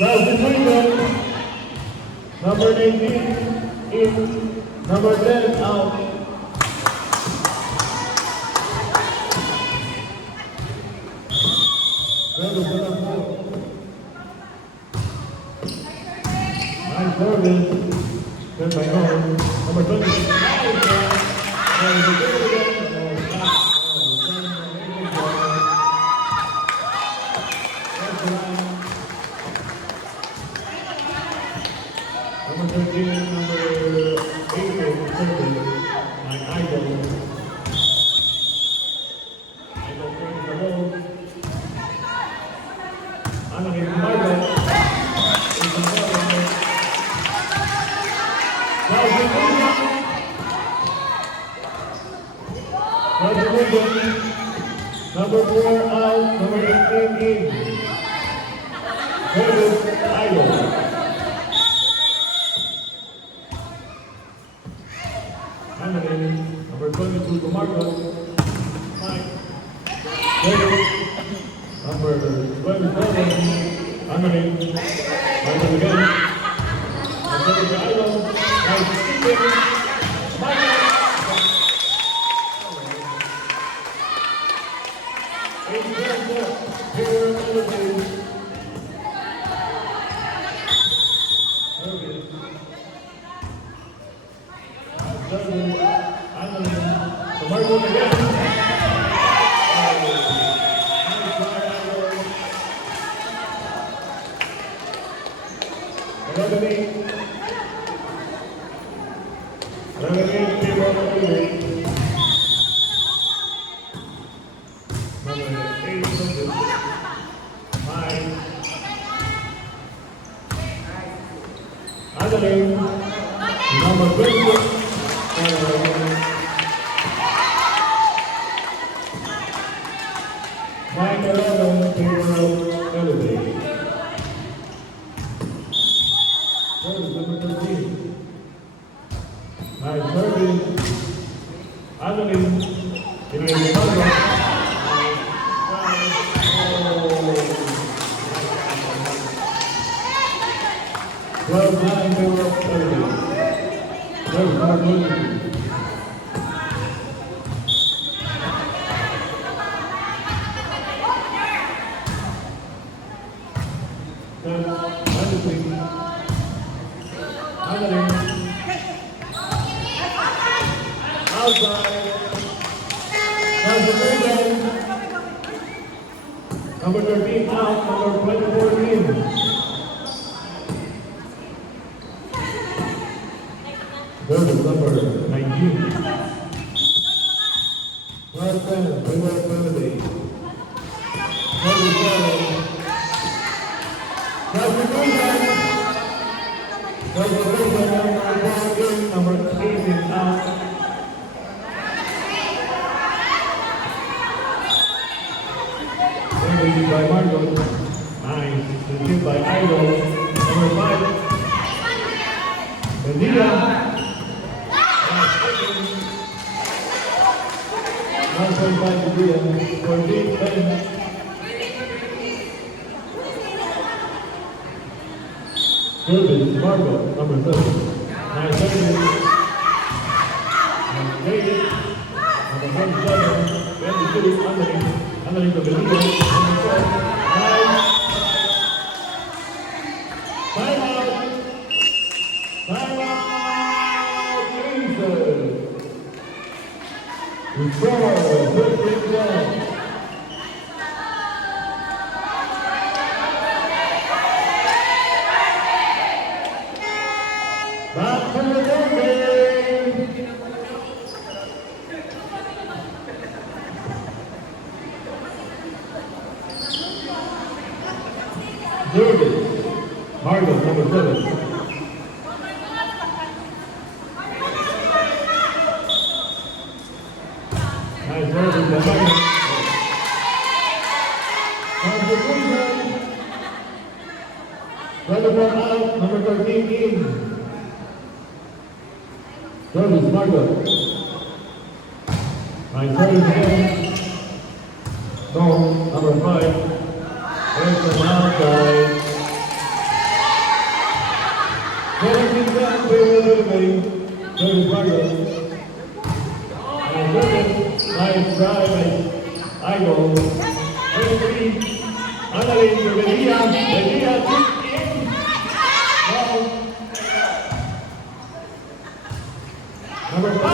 That's between them. Number 18 in, number 10 out. Nice service. Then by number 20. Number 13, number 18, my idol. Idol turns the ball. Anakin Margot. Number 4 out, number 18 in. David Idol. Number 22 to Marco. Mike. David. Number 27, Anthony. Michael again. Number 30 Idol. Michael. Number 20. Mike 11, Gabriel Elevate. Number 13. Nice service. Adeline. Well, 9, Gabriel Elevate. Well, not good. Number 13 out, number 24 in. There's number 19. Last 10, Taylor Kennedy. 27. Number 18 out. By Margot, 9, received by Idol, number 5, Bendia, 1.5 to Dia, 14, 10, Service, Margot, number 7, 9, 7, David, number 27, 22, Anthony to Bendia, back to the game. Margot, number 7. Service, Margot. Nice service again. No, number 5. There's an outside. 17 down, service, Margot. And service, nice drive by Igo. 23. Annalyn Bedia, Bedia in. No. Number 5.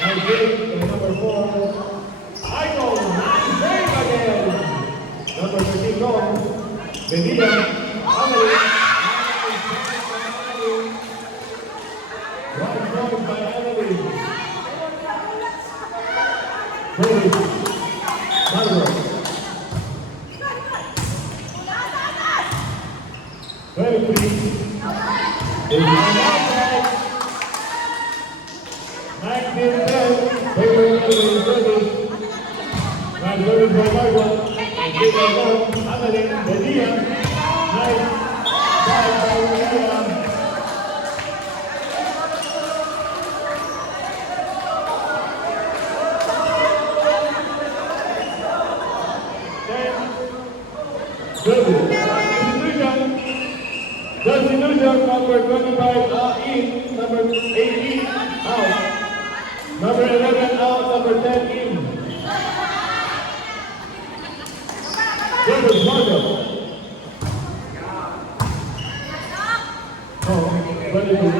And number 4. Igo, nice save again. Number 13, no. Bedia, Annalyn. One point by Annalyn. Very free. Is outside. 19-10. Very service. Nice service by Margot. And give it along. Annalyn Bedia. Nice. Drive by Bedia. Justin Nugent, number 25 in, number 18 out, number 11 out, number 10 in. David Margot. Oh, 22.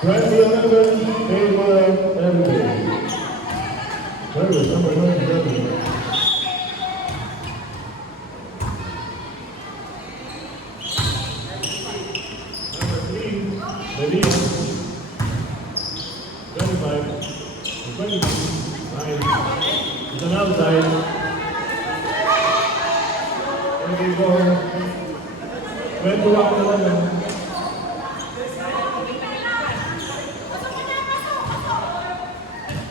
They were everything. Service number 27. Number 3, Bedia. 25. 22. 9. It's an outside. 24. 21, 11.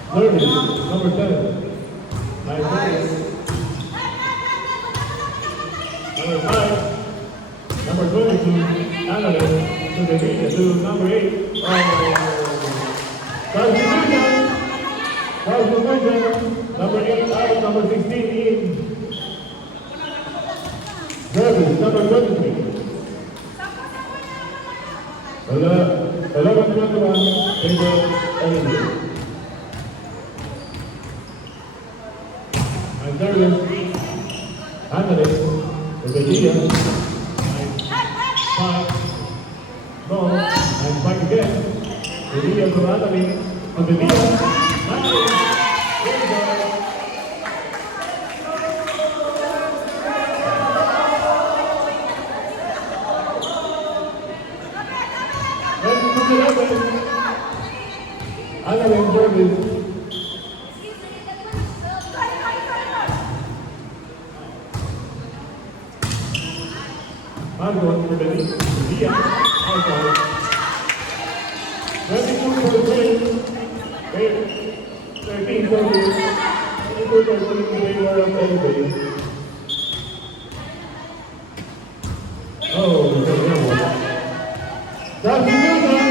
Service, number 10. Nice service. Number 5. Number 22. Annalyn to the lead to number 8. Constitution. Number 8 out, number 16 in. Service, number 23. 11-21, favor Ellington. And service, Annalyn, Bedia, and 5, no, and 5 again. Bedia to Annalyn, to Bedia, Annalyn, there you go. Annalyn service. Margot for Bedia, outside. 22 for the win. 13 for the 22 for the favor of everybody. Oh, there you go. Constitution.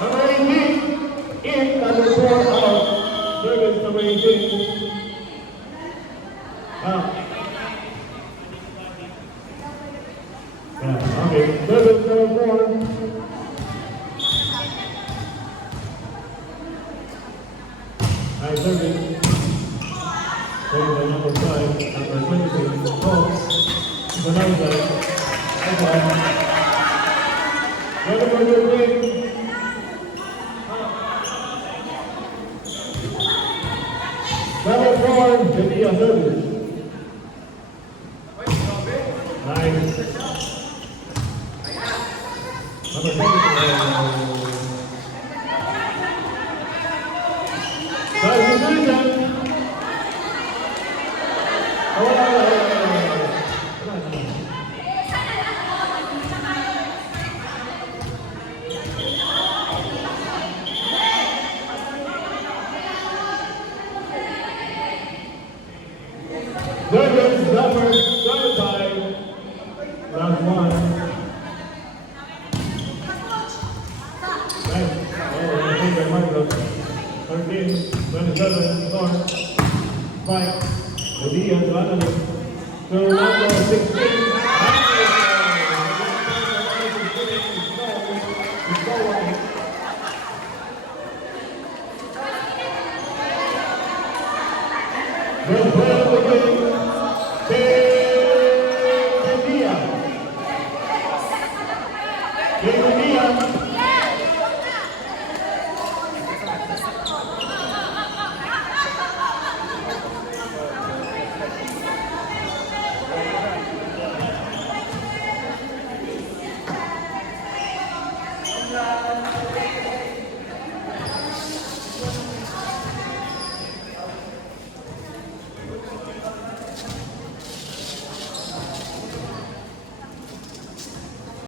Number 18 in, number 4 out. Service number 18. Yeah, okay. Service number 4. Nice service. Service number 5. Number 22. Oh, it's another side. Number 3. Number 4, Bedia service. Nice. Number 7. Constitution. di ba? So, number 16.